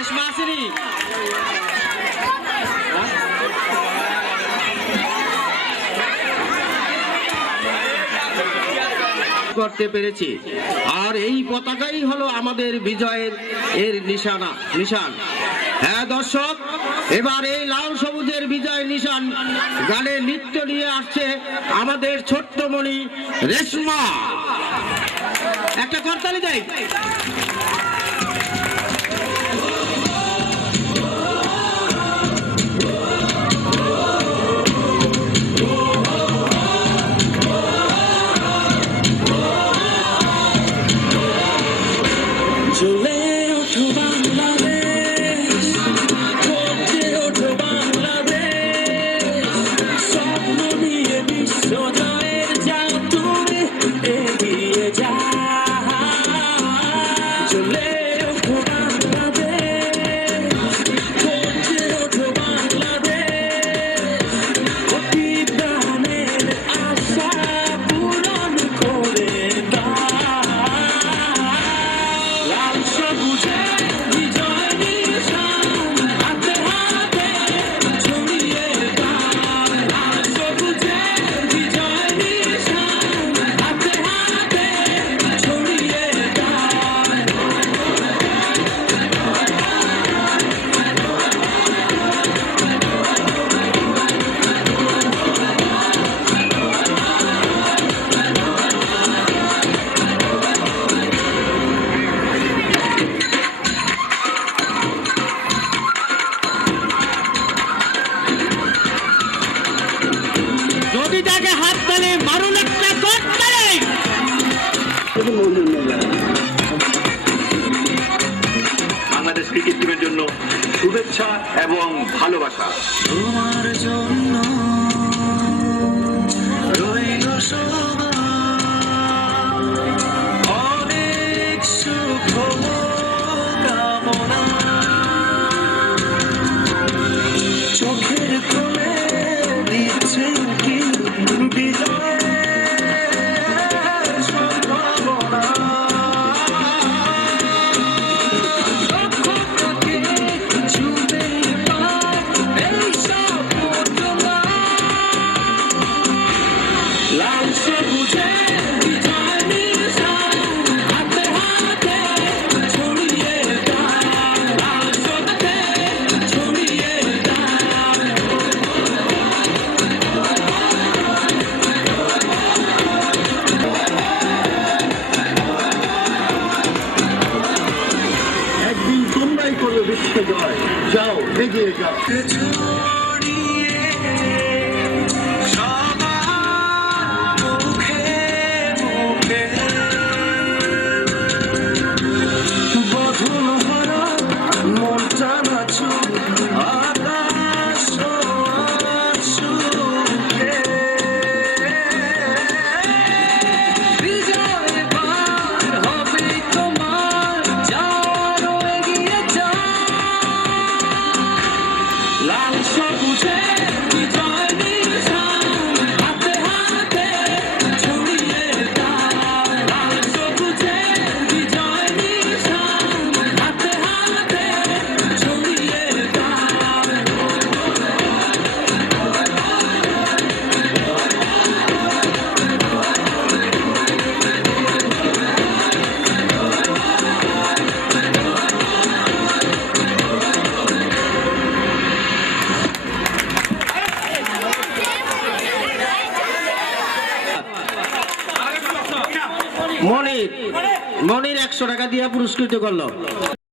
রেশমা আসেনি করতে পেরেছি। আর এই পতাকাই হলো আমাদের বিজয়ের নিশান। হ্যাঁ দর্শক, এবার এই লাল সবুজের বিজয় নিশান গানে নৃত্য নিয়ে আসছে আমাদের ছোট্টমণি রেশমা। একটা করতালি দেয়। বাংলাদেশ ক্রিকেট টিমের জন্য শুভেচ্ছা এবং ভালোবাসা। তোমার জন্য রইল অনেক সুখ কামনা, চোখের কোণে দিচ্ছে কি বিজয় যাও এগিয়ে যাও। মনির 100 টাকা দিয়ে পুরস্কৃত করলো।